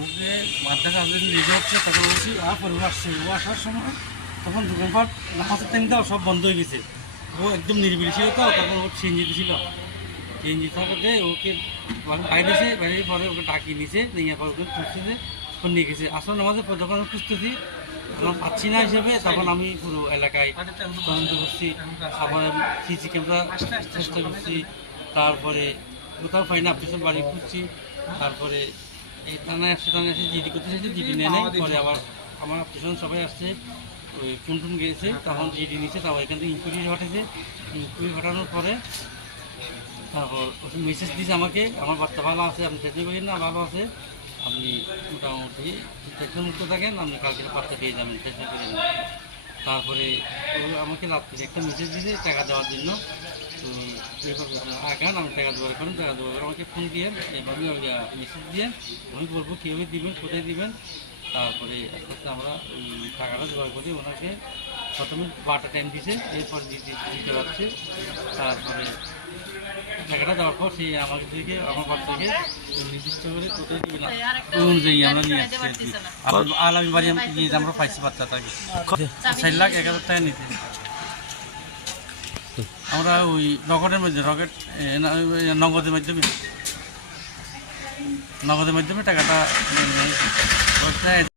ওকে মাদ্রাসা আসলে নিজে হচ্ছে, তখন বলছি আর পরিবার আসছে। ও আসার সময় তখন দোকানপাট নামাজের টাইমটাও সব বন্ধ হয়ে গেছে। ও একদম নিরিবিলি ছিল তো, তখন ও সিএনজি ছিল। সিএনজি থাকাতে ওকে মানে বাইরে পরে ওকে ডাকিয়ে নিয়েছে, নিয়ে পরে ওকে খুঁজতেছে ফোন নিয়ে গেছে। আসলে পর যখন খুঁজতেছি তখন পাচ্ছি না হিসেবে, তখন আমি পুরো এলাকায় তদন্ত করছি, আবার সিসি ক্যামেরা চেষ্টা করছি, তারপরে কোথাও পাই না বাড়ি খুঁজছি, তারপরে এই থানায় আসছে থানায় আসছে জিডি করতে এসেছে জিডি নিয়ে নেয় পরে আবার আমার আত্মীয় সবাই আসছে ওই ফোন টুন গিয়েছে তখন জিডি নিচ্ছে তারপর এখান থেকে ইনকোয়ারি ঘটেছে ইনকোয়ারি ঘটানোর পরে তারপর মেসেজ দিয়েছে আমাকে আমার বাচ্চা ভালো আছে আপনি চেষ্টা করেন না ভালো আছে। আপনি মোটামুটি টেনশন মুক্ত থাকেন আপনি কালকে বাচ্চা পেয়ে যাবেন চেষ্টা করেন তারপরে আমাকে রাত্রে একটা মেসেজ দিয়েছে টাকা দেওয়ার জন্য। তো আমি টাকা বলব দিবেন দিবেন তারপরে আমরা টাকাটা জোগাড় করি ওনাকে প্রথমে বারোটা টাইম দিছে এরপর দিতে পারছে তারপরে টাকাটা দেওয়ার পর সে আমাকে থেকে আমার ঘর থেকে নির্দিষ্ট করে কোথায় দিবে না ওই অনুযায়ী আমরা নিয়ে আসছি আর বাড়ি আমরা পাইছি বাচ্চাটাকে চার লাখ এক হাজার টাকা নিতে। আমরা ওই রকেটের মধ্যে রকেট নগদের মাধ্যমে। নগদের মাধ্যমে টাকাটা